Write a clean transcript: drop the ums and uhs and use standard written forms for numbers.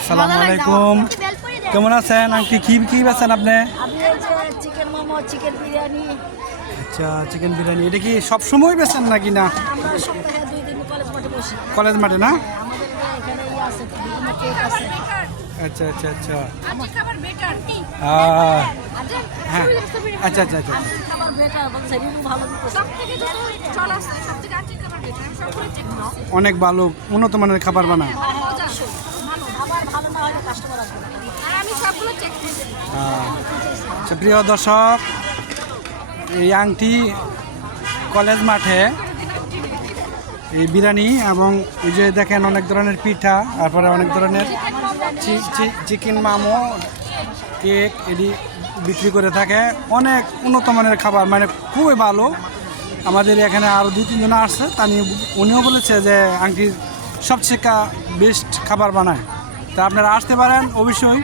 আসসালামু আলাইকুম। কেমন আছেন আন্টি? কি বেছেন আপনি? আমি এই যে চিকেন মোমো, চিকেন বিরিয়ানি। আচ্ছা, চিকেন বিরিয়ানি এটা কি সব সময় বেছেন নাকি না? আমরা সপ্তাহে 2 দিন কলেজ মাঠে বসি। কলেজ মাঠে না? আমাদের এখানে আছে বিভিন্ন কেক আছে। আচ্ছা আচ্ছা আচ্ছা খাবার বেটার কি? হ্যাঁ আচ্ছা আচ্ছা আচ্ছা খাবার বেটার বলছে রিভিউ ভালো দিতেছে। সবথেকে যত চল আছে সবথেকে আজকে খাবার বেটার। আমি সবগুলো চেক করছি। অনেক ভালো উন্নত মানের খাবার বানায়। মজা ভালো। খাবার ভালো না হলে কাস্টমার আসবে না। আর আমি সবগুলো চেক করছি। আচ্ছা, প্রিয় দর্শক, এই আংটি কলেজ মাঠে এই বিরিয়ানি এবং এই যে দেখেন অনেক ধরনের পিঠা, তারপরে অনেক ধরনের চিকেন মামো, কেক এটি বিক্রি করে থাকে। অনেক উন্নত মানের খাবার, মানে খুবই ভালো। আমাদের এখানে আরও 2-3 জন আসছে, তা নিয়ে উনিও বলেছে যে আংটির সবচেয়ে বেস্ট খাবার বানায়। তা আপনারা আসতে পারেন অবশ্যই।